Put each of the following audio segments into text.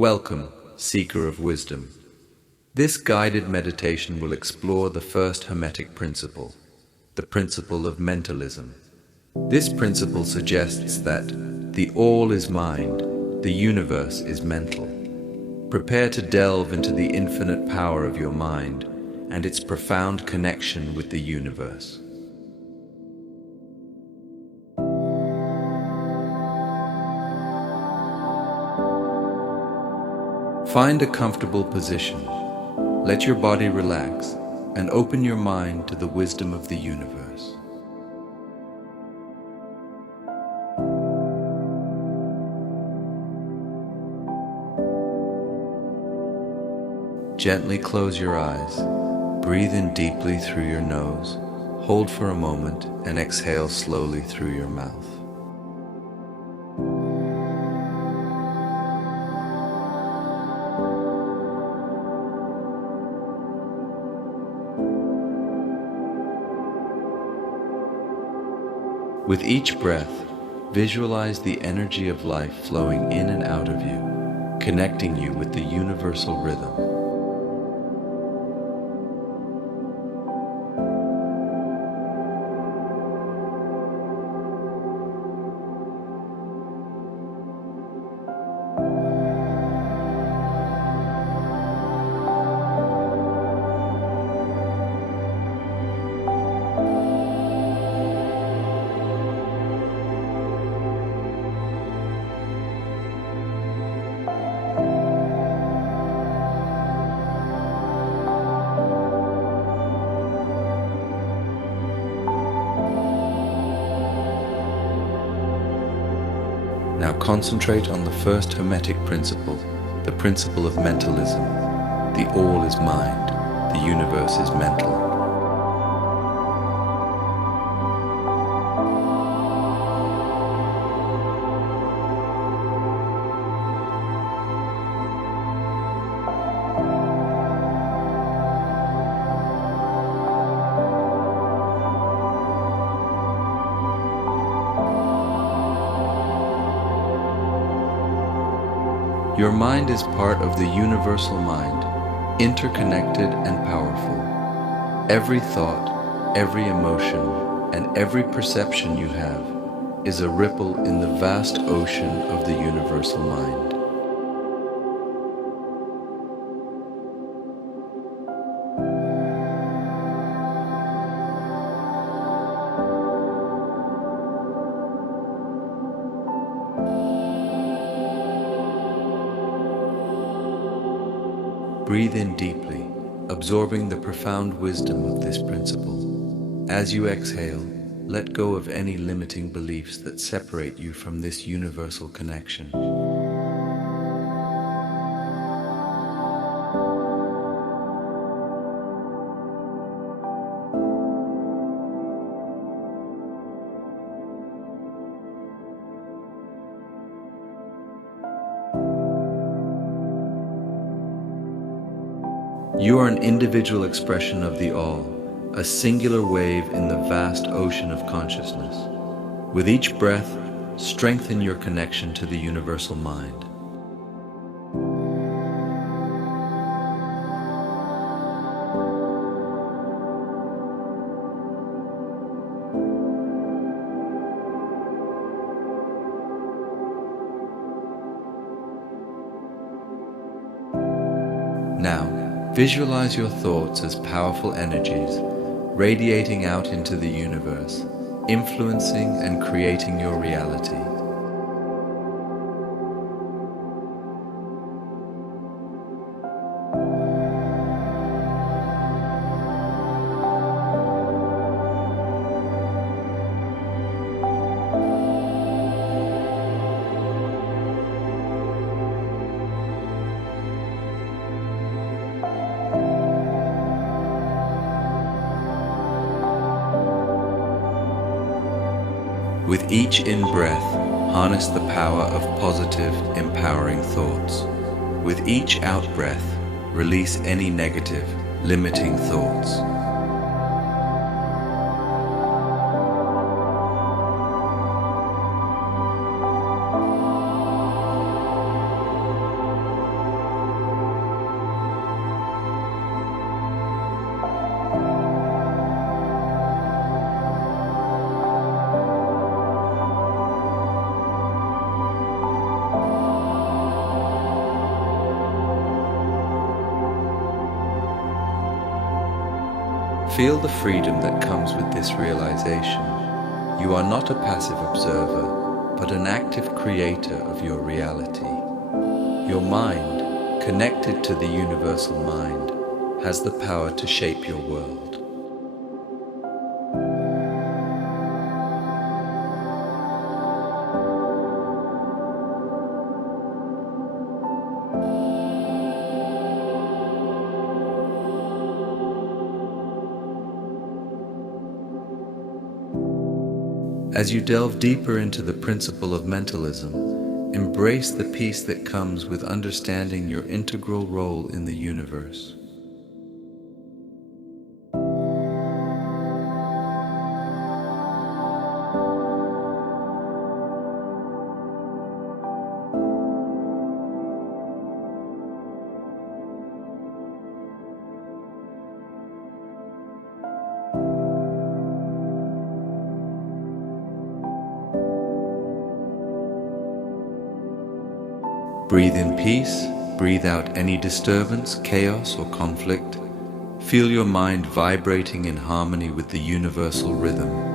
Welcome, seeker of wisdom. This guided meditation will explore the First Hermetic Principle, the Principle of Mentalism. This principle suggests that the all is mind, the universe is mental. Prepare to delve into the infinite power of your mind and its profound connection with the universe. Find a comfortable position. Let your body relax and open your mind to the wisdom of the universe. Gently close your eyes. Breathe in deeply through your nose. Hold for a moment and exhale slowly through your mouth. With each breath, visualize the energy of life flowing in and out of you, connecting you with the universal rhythm. Now concentrate on the First Hermetic Principle, the Principle of Mentalism. The all is mind, the universe is mental. Your mind is part of the universal mind, interconnected and powerful. Every thought, every emotion, and every perception you have is a ripple in the vast ocean of the universal mind. Breathe in deeply, absorbing the profound wisdom of this principle. As you exhale, let go of any limiting beliefs that separate you from this universal connection. You are an individual expression of the all, a singular wave in the vast ocean of consciousness. With each breath, strengthen your connection to the universal mind. Now, visualize your thoughts as powerful energies, radiating out into the universe, influencing and creating your reality. With each in-breath, harness the power of positive, empowering thoughts. With each out-breath, release any negative, limiting thoughts. Feel the freedom that comes with this realization. You are not a passive observer, but an active creator of your reality. Your mind, connected to the universal mind, has the power to shape your world. As you delve deeper into the principle of mentalism, embrace the peace that comes with understanding your integral role in the universe. Breathe in peace, breathe out any disturbance, chaos, or conflict. Feel your mind vibrating in harmony with the universal rhythm.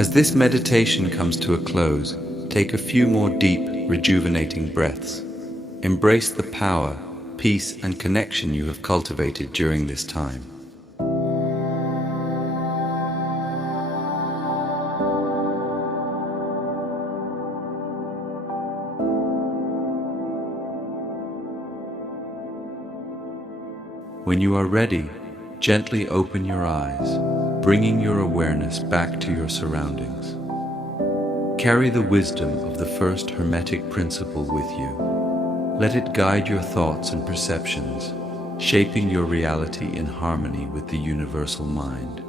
As this meditation comes to a close, take a few more deep, rejuvenating breaths. Embrace the power, peace, and connection you have cultivated during this time. When you are ready, gently open your eyes, bringing your awareness back to your surroundings. Carry the wisdom of the First Hermetic Principle with you. Let it guide your thoughts and perceptions, shaping your reality in harmony with the universal mind.